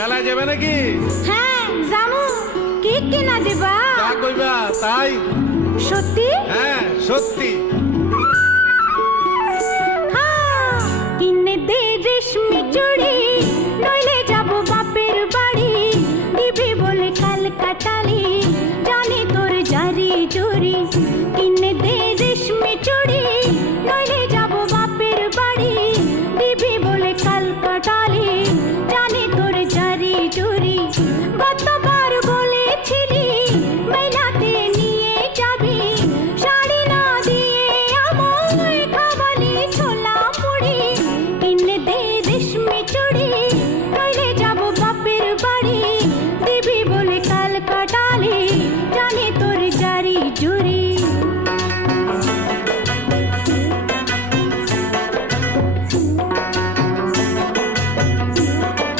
মেলায় যাবে নাকি? হ্যাঁ জামু কি কিনা দিবা। তা কইবা তাই? সত্যি? হ্যাঁ সত্যি। হ্যাঁ, কিনে দে রেশমি চুড়ি নইলে যাব বাপের বাড়ি। দিবি বলে কাল কাটালি জানি তোর জারি জুরি কিনে Do it.